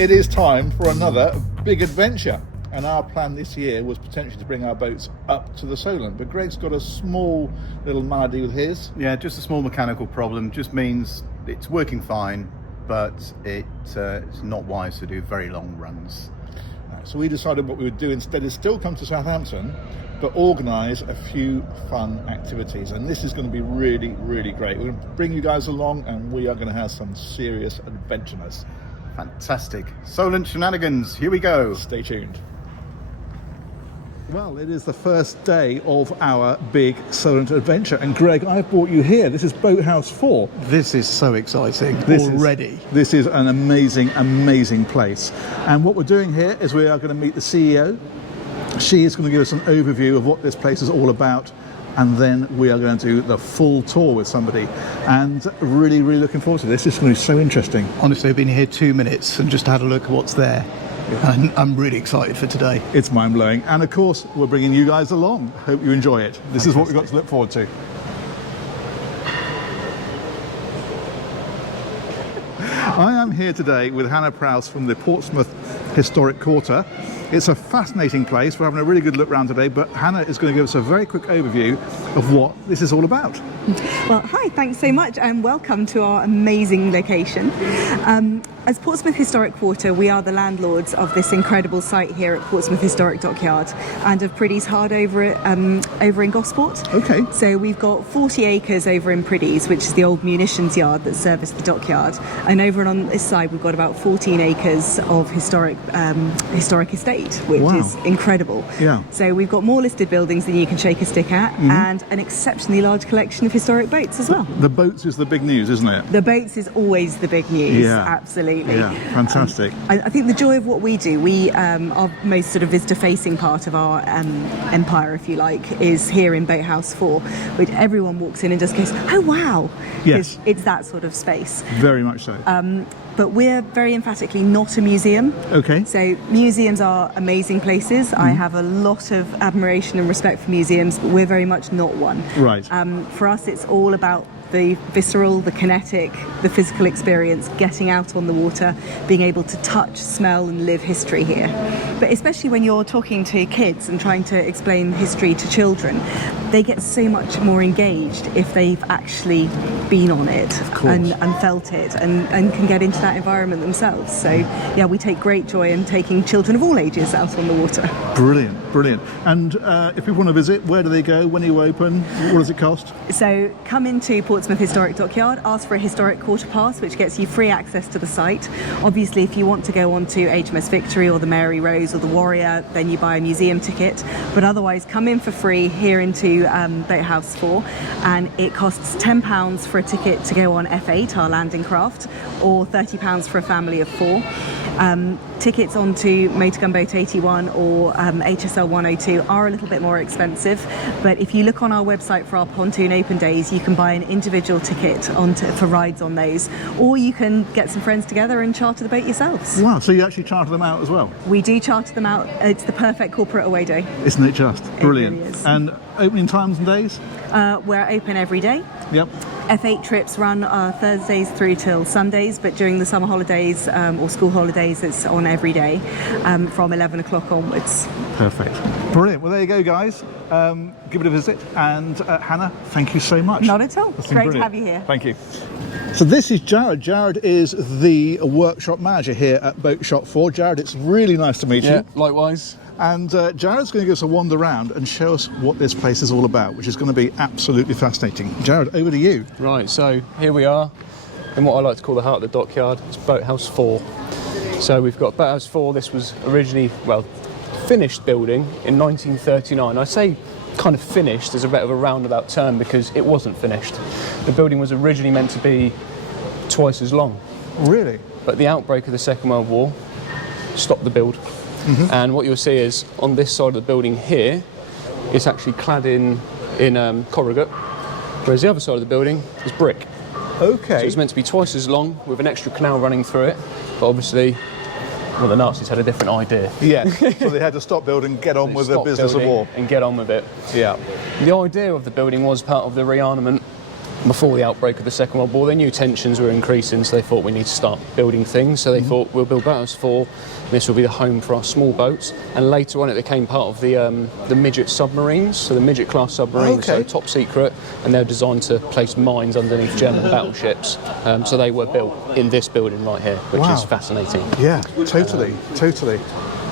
It is time for another big adventure. And our plan this year was potentially to bring our boats up to the Solent. But Greg's got a small little malady with his. Yeah, just a small mechanical problem. Just means it's working fine, but it's not wise to do very long runs. So we decided what we would do instead is still come to Southampton, but organise a few fun activities. And this is going to be really, really great. We're going to bring you guys along and we are going to have some serious adventurers. Fantastic. Solent shenanigans, here we go. Stay tuned. Well, it is the first day of our big Solent adventure. And Greg, I've brought you here. This is Boathouse 4. This is so exciting already. This is an amazing, amazing place. And what we're doing here is we are going to meet the CEO. She is going to give us an overview of what this place is all about. And then we are going to do the full tour with somebody. And really, really looking forward to this. This is going to be so interesting. Honestly, I've been here 2 minutes and just had a look at what's there. And I'm really excited for today. It's mind-blowing. And of course, we're bringing you guys along. Hope you enjoy it. This is what we've got to look forward to. I am here today with Hannah Prowse from the Portsmouth Historic Quarter. It's a fascinating place. We're having a really good look around today, but Hannah is going to give us a very quick overview of what this is all about. Well, hi, thanks so much and welcome to our amazing location. As Portsmouth Historic Quarter, we are the landlords of this incredible site here at Portsmouth Historic Dockyard and of Priddy's Hard over in Gosport. Okay. So we've got 40 acres over in Priddy's, which is the old munitions yard that serviced the dockyard. And over on this side, we've got about 14 acres of historic estate, which is incredible. Yeah. So we've got more listed buildings than you can shake a stick at, and an exceptionally large collection of historic boats as well. The boats is the big news, isn't it? The boats is always the big news. Yeah. Absolutely. Yeah, fantastic. I think the joy of what we do, our most sort of visitor-facing part of our empire, if you like, is here in Boathouse 4, which everyone walks in and just goes, oh wow. Yes. It's that sort of space. Very much so. But we're very emphatically not a museum. Okay. So museums are amazing places. I have a lot of admiration and respect for museums, but we're very much not one. Right. For us, it's all about the visceral, the kinetic, the physical experience, getting out on the water, being able to touch, smell and live history here. But especially when you're talking to kids and trying to explain history to children, they get so much more engaged if they've actually been on it and felt it and can get into that environment themselves. So yeah, we take great joy in taking children of all ages out on the water. Brilliant, brilliant. And if people want to visit, where do they go? When are you open? What does it cost? So come into Portsmouth Historic Dockyard, ask for a Historic Quarter Pass, which gets you free access to the site. Obviously, if you want to go on to HMS Victory or the Mary Rose or the Warrior, then you buy a museum ticket. But otherwise, come in for free here into Boathouse 4, and it costs £10 for a ticket to go on F8, our landing craft, or £30 for a family of 4. Tickets onto Motor Gunboat 81 or HSL 102 are a little bit more expensive, but if you look on our website for our pontoon open days, you can buy an individual ticket for rides on those, or you can get some friends together and charter the boat yourselves. Wow, so you actually charter them out as well? We do charter them out. It's the perfect corporate away day. Isn't it just? Brilliant. It really is. And opening times and days? We're open every day. Yep. F8 trips run Thursdays through till Sundays, but during the summer holidays or school holidays, it's on every day from 11 o'clock onwards. Perfect. Brilliant. Well, there you go, guys. Give it a visit. And Hannah, thank you so much. Not at all. That's Great brilliant. to have you here. Thank you. So this is Jared. Jared is the workshop manager here at Boat Shop 4. Jared, it's really nice to meet you. Yeah, likewise. And Jared's going to give us a wander around and show us what this place is all about, which is going to be absolutely fascinating. Jared, over to you. Right, so here we are in what I like to call the heart of the dockyard. It's Boathouse 4. So we've got Boathouse 4. This was originally, well, finished building in 1939. I say kind of finished as a bit of a roundabout term because it wasn't finished. The building was originally meant to be twice as long. Really? But the outbreak of the Second World War stopped the build. And what you'll see is on this side of the building here, it's actually clad in corrugate, whereas the other side of the building is brick. Okay. So it's meant to be twice as long with an extra canal running through it, but obviously, well, the Nazis had a different idea. Yeah, so they had to stop building, get on with the business of war. And get on with it. Yeah. The idea of the building was part of the rearmament before the outbreak of the Second World War, they knew tensions were increasing, so they thought we need to start building things. So they thought we'll build Boathouse 4, and this will be the home for our small boats. And later on, it became part of the midget submarines, so the midget class submarines, so top secret, and they're designed to place mines underneath German battleships. So they were built in this building right here, which is fascinating. Yeah, totally, totally.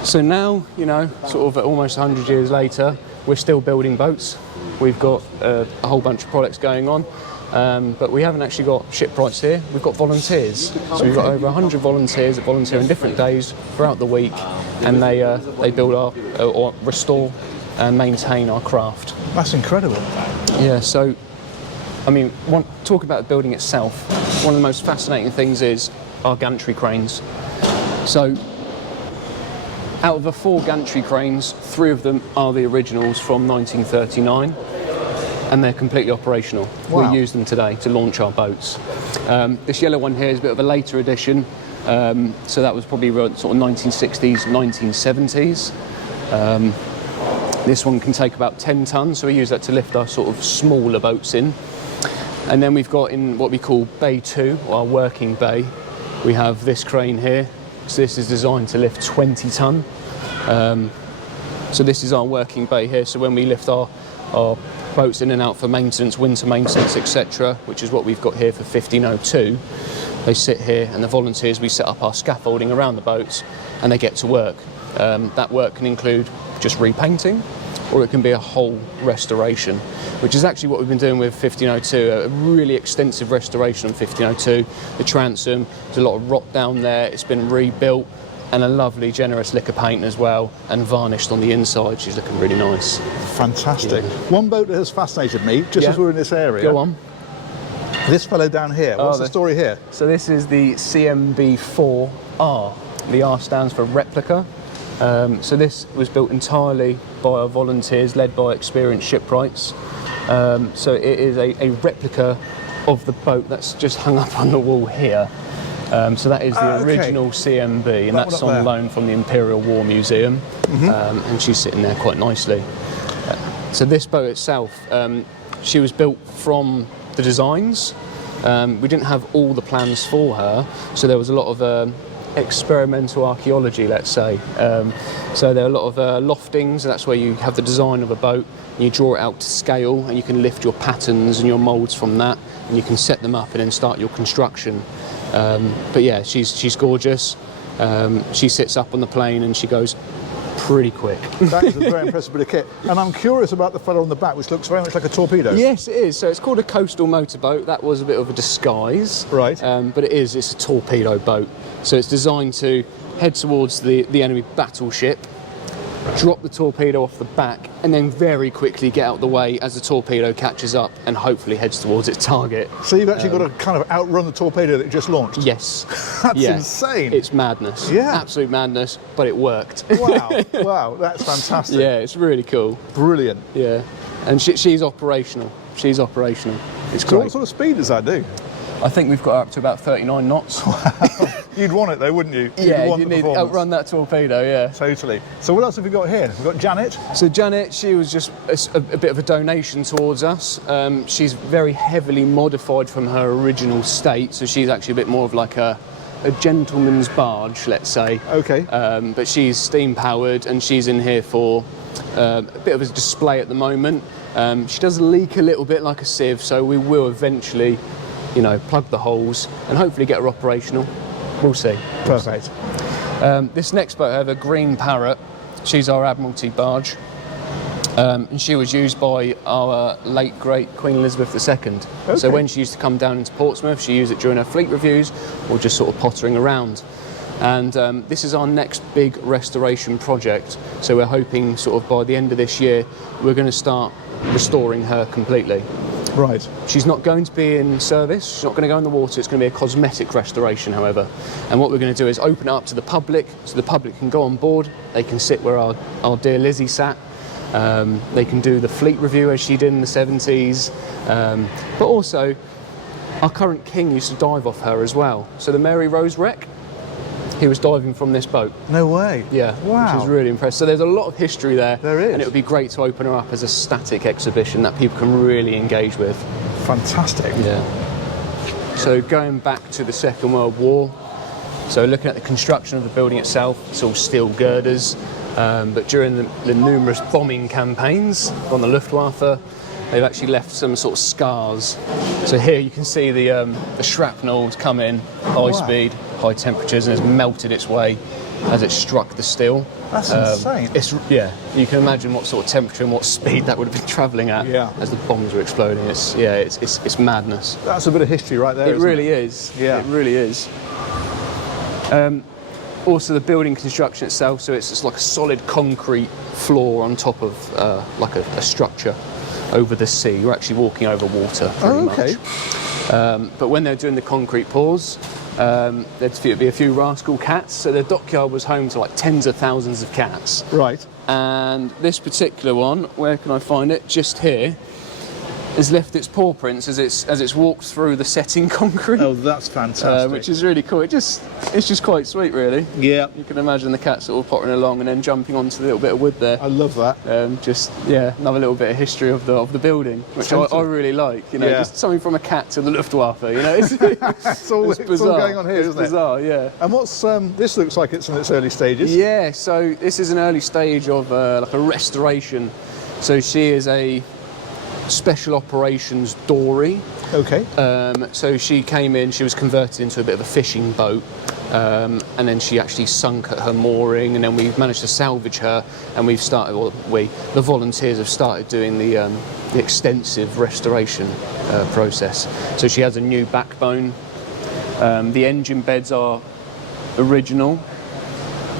So now, you know, sort of almost 100 years later, we're still building boats. We've got a whole bunch of products going on. But we haven't actually got shipwrights here, we've got volunteers. So we've got over 100 volunteers that volunteer on different days throughout the week, and they build or restore and maintain our craft. That's incredible. Yeah, so, I mean, talk about the building itself. One of the most fascinating things is our gantry cranes. So, out of the 4 gantry cranes, 3 of them are the originals from 1939. And they're completely operational. Wow. We use them today to launch our boats. This yellow one here is a bit of a later edition, so that was probably sort of 1960s, 1970s. This one can take about 10 tons, so we use that to lift our sort of smaller boats in. And then we've got in what we call Bay 2, or our working bay, we have this crane here. So this is designed to lift 20 ton. So this is our working bay here, so when we lift our boats in and out for maintenance, winter maintenance, etc., which is what we've got here for 1502. They sit here, and the volunteers, we set up our scaffolding around the boats, and they get to work. That work can include just repainting, or it can be a whole restoration, which is actually what we've been doing with 1502, a really extensive restoration on 1502. The transom, there's a lot of rot down there, it's been rebuilt, and a lovely generous lick of paint as well, and varnished on the inside. She's looking really nice. Fantastic. One boat that has fascinated me, just as we're in this area. Go on. This fellow down here, what's the story here? So this is the CMB4R. The R stands for replica. So this was built entirely by our volunteers, led by experienced shipwrights. So it is a replica of the boat that's just hung up on the wall here. So that is the original CMB, and that's on loan from the Imperial War Museum, and she's sitting there quite nicely. So this boat itself, she was built from the designs. We didn't have all the plans for her, so there was a lot of experimental archaeology, let's say. So there are a lot of loftings, and that's where you have the design of a boat, and you draw it out to scale, and you can lift your patterns and your moulds from that, and you can set them up and then start your construction. But yeah, she's gorgeous. She sits up on the plane and she goes pretty quick. That is a very impressive bit of kit. And I'm curious about the fellow on the back, which looks very much like a torpedo. Yes, it is. So it's called a coastal motorboat. That was a bit of a disguise. Right. But it's a torpedo boat. So it's designed to head towards the enemy battleship, drop the torpedo off the back, and then very quickly get out the way as the torpedo catches up and hopefully heads towards its target. So you've actually got to kind of outrun the torpedo that you just launched? Yes. That's insane. It's madness. Yeah. Absolute madness, but it worked. Wow, wow, that's fantastic. Yeah, it's really cool. Brilliant. Yeah. And she's operational. She's operational. It's So great. what sort of speed does that do? I think we've got up to about 39 knots. You'd want it though, wouldn't you? Yeah, You'd want you the need to performance. outrun that torpedo, yeah. Totally. So what else have we got here? We've got Janet. So Janet, she was just a bit of a donation towards us. She's very heavily modified from her original state, so she's actually a bit more of like a gentleman's barge, let's say. Okay. But she's steam powered, and she's in here for a bit of a display at the moment. She does leak a little bit like a sieve, so we will eventually, you know, plug the holes and hopefully get her operational. We'll see. Perfect. This next boat, however, Green Parrot, she's our Admiralty barge, and she was used by our late great Queen Elizabeth II. Okay. So when she used to come down into Portsmouth, she used it during her fleet reviews or just sort of pottering around. And this is our next big restoration project. So we're hoping sort of by the end of this year, we're going to start restoring her completely. Right. She's not going to be in service, she's not going to go in the water, it's going to be a cosmetic restoration, however. And what we're going to do is open it up to the public, so the public can go on board, they can sit where our dear Lizzie sat, they can do the fleet review as she did in the 70s, but also our current king used to dive off her as well. So the Mary Rose wreck, he was diving from this boat. No way. Yeah, Wow. which is really impressive. So there's a lot of history there. There is. And it would be great to open her up as a static exhibition that people can really engage with. fantastic. Yeah. So going back to the Second World War, so looking at the construction of the building itself, it's all steel girders, but during the numerous bombing campaigns on the Luftwaffe, they've actually left some sort of scars. So here you can see the shrapnel's come in, high speed, high temperatures, and has melted its way as it struck the steel. That's insane. Yeah, you can imagine what sort of temperature and what speed that would have been travelling at as the bombs were exploding. It's madness. That's a bit of history right there. It really is. Yeah. It really is. Also the building construction itself, so it's just like a solid concrete floor on top of like a structure over the sea. You're actually walking over water pretty much. But when they're doing the concrete pours, there'd be a few rascal cats, so the dockyard was home to like tens of thousands of cats. Right. And this particular one, where can I find it? Just here, has left its paw prints as it's walked through the setting concrete. Oh, that's fantastic. Which is really cool. It's just quite sweet, really. Yeah. You can imagine the cat sort of pottering along and then jumping onto the little bit of wood there. I love that. Another little bit of history of the building, which I really like. You know, just something from a cat to the Luftwaffe. You know, it's all going on here, isn't it? Bizarre, yeah. And what's this? Looks like it's in its early stages. Yeah. So this is an early stage of like a restoration. So she is a special operations dory. Okay. So she came in, she was converted into a bit of a fishing boat, and then she actually sunk at her mooring, and then we managed to salvage her, and we've started, the volunteers have started doing the extensive restoration process. So she has a new backbone. The engine beds are original,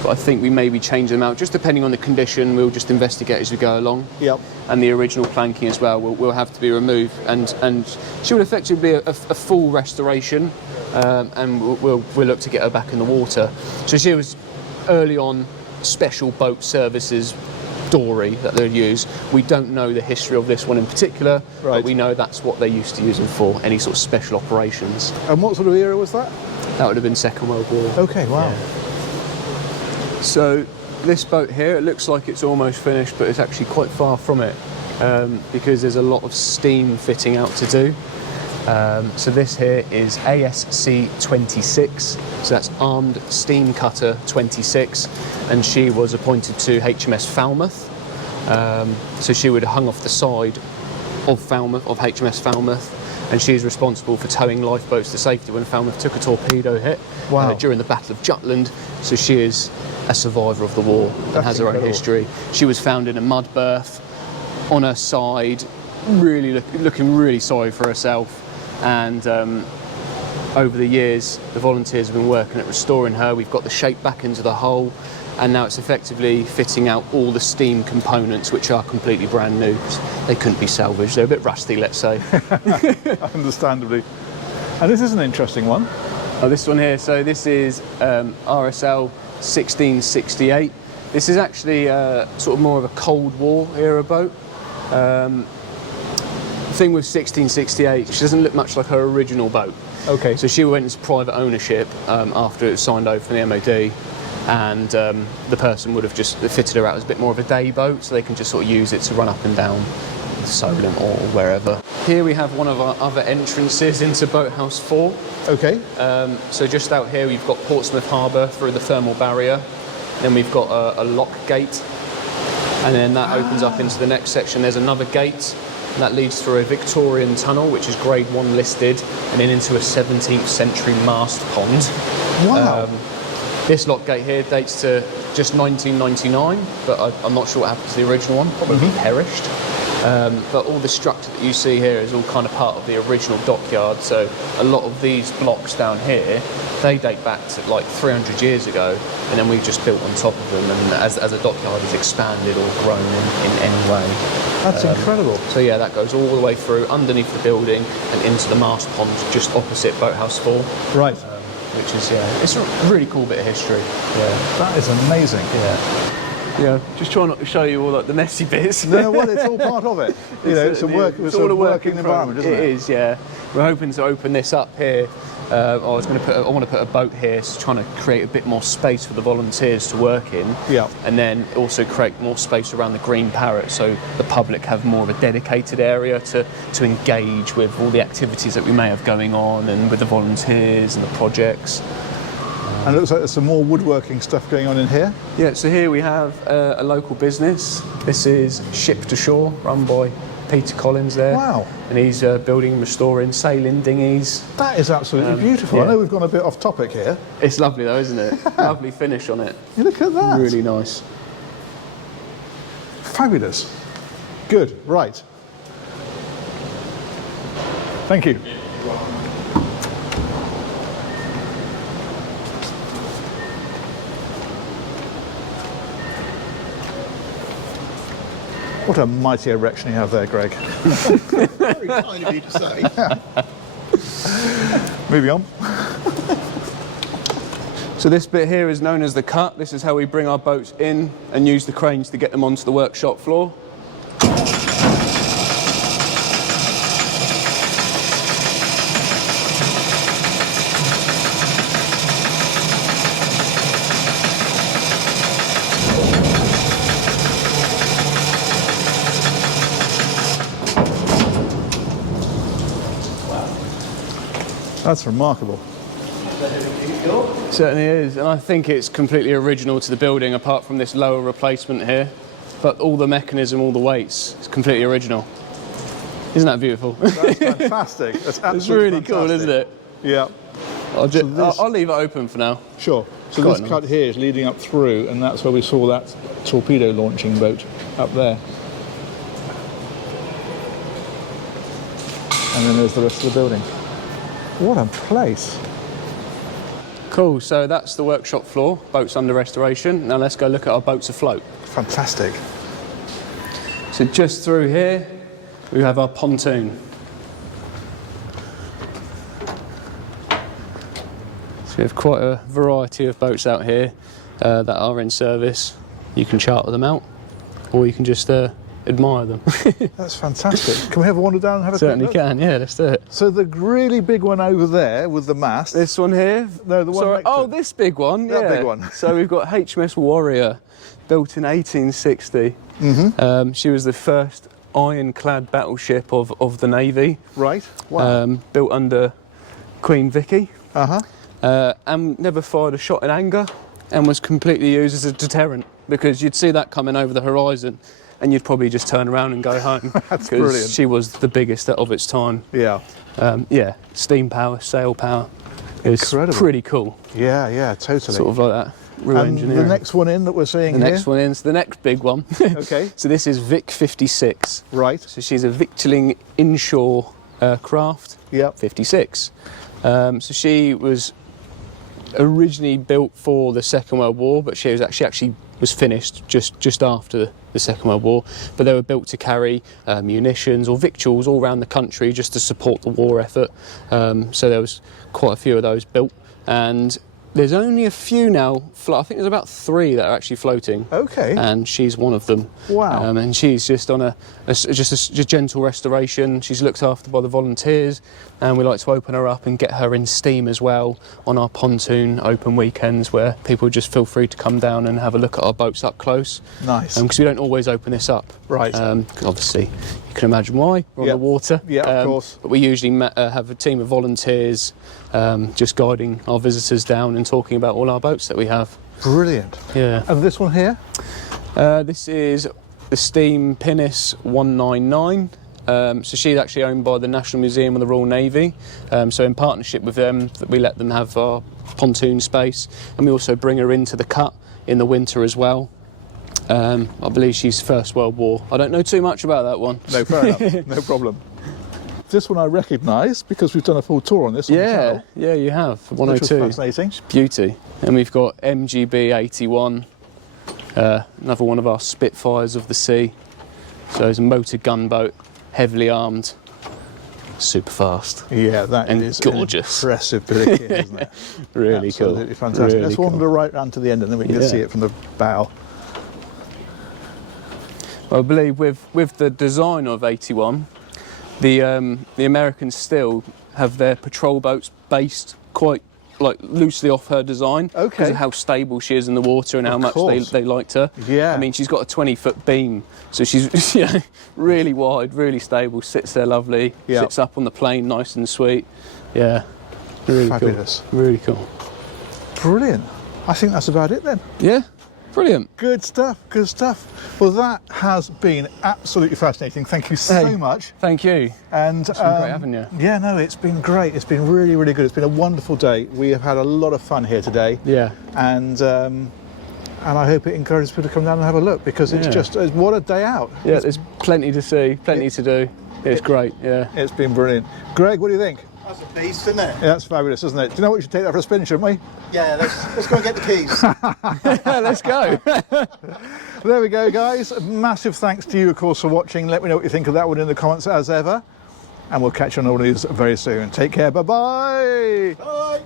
but I think we maybe change them out, just depending on the condition. We'll just investigate as we go along. Yep. And the original planking as well will have to be removed, and she will effectively be a full restoration, and we'll look to get her back in the water. So she was early on special boat services dory that they'd use. We don't know the history of this one in particular, but we know that's what they used to use them for, any sort of special operations. And what sort of era was that? That would have been Second World War. Okay, wow. Yeah. So this boat here, it looks like it's almost finished, but it's actually quite far from it, because there's a lot of steam fitting out to do. So this here is ASC 26, so that's Armed Steam Cutter 26, and she was appointed to HMS Falmouth. So she would have hung off the side of HMS Falmouth, and she is responsible for towing lifeboats to safety when Falmouth took a torpedo hit during the Battle of Jutland. So she is a survivor of the war and has her own history. She was found in a mud berth on her side, really looking really sorry for herself. And over the years, the volunteers have been working at restoring her. We've got the shape back into the hull, and now it's effectively fitting out all the steam components, which are completely brand new. They couldn't be salvaged. They're a bit rusty, let's say. Understandably. And this is an interesting one. Oh, this one here. So this is RSL 1668. This is actually sort of more of a Cold War era boat. The thing with 1668, she doesn't look much like her original boat. Okay. So she went into private ownership after it was signed over from the MOD, and the person would have just fitted her out as a bit more of a day boat, so they can just sort of use it to run up and down Solent or wherever. Here we have one of our other entrances into Boathouse 4. Okay. So just out here we've got Portsmouth Harbour through the thermal barrier, then we've got a lock gate, and then that opens up into the next section. There's another gate, and that leads through a Victorian tunnel, which is Grade 1 listed, and then into a 17th century mast pond. Wow. This lock gate here dates to just 1999, but I'm not sure what happened to the original one, probably perished. But all the structure that you see here is all kind of part of the original dockyard, so a lot of these blocks down here, they date back to like 300 years ago, and then we've just built on top of them, and as a dockyard has expanded or grown in any way. That's incredible. So yeah, that goes all the way through underneath the building and into the mast pond just opposite Boathouse 4. Right. Which is, it's a really cool bit of history. Yeah. That is amazing. Yeah, just trying not to show you all like the messy bits. No, well, it's all part of it. You know, it's a working environment, isn't it? It is, yeah. We're hoping to open this up here I want to put a boat here, so trying to create a bit more space for the volunteers to work in. Yeah. And then also create more space around the Green Parrot, so the public have more of a dedicated area to engage with all the activities that we may have going on, and with the volunteers and the projects. And it looks like there's some more woodworking stuff going on in here. Yeah, so here we have a local business. This is Ship to Shore, run by Peter Collins there. Wow. And he's building and restoring sailing dinghies. That is absolutely beautiful. yeah. I know we've gone a bit off topic here. It's lovely though, isn't it? Lovely finish on it. You look at that. Really nice. Fabulous. Good, right. Thank you. What a mighty erection you have there, Greg. Very kind of you to say. Moving on. So this bit here is known as the cut. This is how we bring our boats in and use the cranes to get them onto the workshop floor. That's remarkable. Certainly is, and I think it's completely original to the building, apart from this lower replacement here. But all the mechanism, all the weights, it's completely original. Isn't that beautiful? That's fantastic. That's absolutely It's really fantastic. cool, isn't it? Yeah, I'll leave it open for now. sure. So Quite this nice. cut here is leading up through, and that's where we saw that torpedo launching boat up there. And then there's the rest of the building. What a place. Cool, so that's the workshop floor, boats under restoration. Now let's go look at our boats afloat. Fantastic. So just through here, we have our pontoon. So we have quite a variety of boats out here that are in service. You can charter them out, or you can just admire them. That's fantastic. Can we have a wander down and have a Certainly quick look? can, yeah, let's do it. So the really big one over there with the mast. This one here? No, the one Sorry, next to oh, it. this big one, That yeah. big one. So we've got HMS Warrior, built in 1860. She was the first ironclad battleship of the Navy. Right. Wow. Built under Queen Vicky. Uh-huh. And never fired a shot in anger, and was completely used as a deterrent, because you'd see that coming over the horizon and you'd probably just turn around and go home. That's 'cause brilliant. she was the biggest of its time. Yeah. Yeah, steam power, sail power. It was Incredible. pretty cool. Yeah, totally. Sort of like that real and engineering. the next one in that we're seeing The here. next one is the next big one. Okay. So this is Vic 56. Right. So she's a victualling inshore craft. Yep. 56. So she was originally built for the Second World War, but she actually was finished just after the Second World War. But they were built to carry munitions or victuals all around the country just to support the war effort. So there was quite a few of those built, and there's only a few now. I think there's about 3 that are actually floating. Okay. And she's one of them. Wow. And she's just on just a gentle restoration. She's looked after by the volunteers, and we like to open her up and get her in steam as well on our pontoon open weekends, where people just feel free to come down and have a look at our boats up close. Nice. Because we don't always open this up. Right. 'Cause obviously, you can imagine why. We're Yep. on the water. Yeah, of course. But we usually have a team of volunteers just guiding our visitors down and talking about all our boats that we have. Brilliant. Yeah. And this one here? This is the Steam Pinnace 199. So she's actually owned by the National Museum of the Royal Navy. So in partnership with them, we let them have our pontoon space, and we also bring her into the cut in the winter as well. I believe she's First World War. I don't know too much about that one. No, fair enough. No problem. This one I recognise because we've done a full tour on this on the Yeah, channel, yeah, you have. which 102. was fascinating. Beauty. And we've got MGB 81, another one of our Spitfires of the sea. So it's a motor gunboat, heavily armed, super fast. Yeah, that And is gorgeous. an impressive bit of kit, isn't it? Really Absolutely cool. fantastic. Really Let's cool. wander right round to the end and then we can Yeah. see it from the bow. Well, I believe with the design of 81, the Americans still have their patrol boats based quite like loosely off her design because Okay. of how stable she is in the water and how Of much course. they liked her. Yeah. I mean, she's got a 20-foot beam, so she's really wide, really stable, sits there lovely, Yeah. sits up on the plane nice and sweet. Yeah, really Fabulous. cool. Really cool. Brilliant. I think that's about it then. Yeah, brilliant. Good stuff, good stuff. Well, that has been absolutely fascinating. Thank you so Hey. much. Thank you. And It's been great having you. Yeah, no, it's been great. It's been really, really good. It's been a wonderful day. We have had a lot of fun here today. Yeah. And I hope it encourages people to come down and have a look because it's Yeah. just what a day out. Yeah, there's plenty to see, plenty to do. It's great, yeah. It's been brilliant. Greg, what do you think? That's a beast, isn't it? Yeah, that's fabulous, isn't it? Do you know what? We should take that for a spin, shouldn't we? Yeah, let's go and get the keys. Yeah, let's go. There we go, guys. Massive thanks to you, of course, for watching. Let me know what you think of that one in the comments as ever. And we'll catch you on all of these very soon. Take care. Bye-bye. Bye.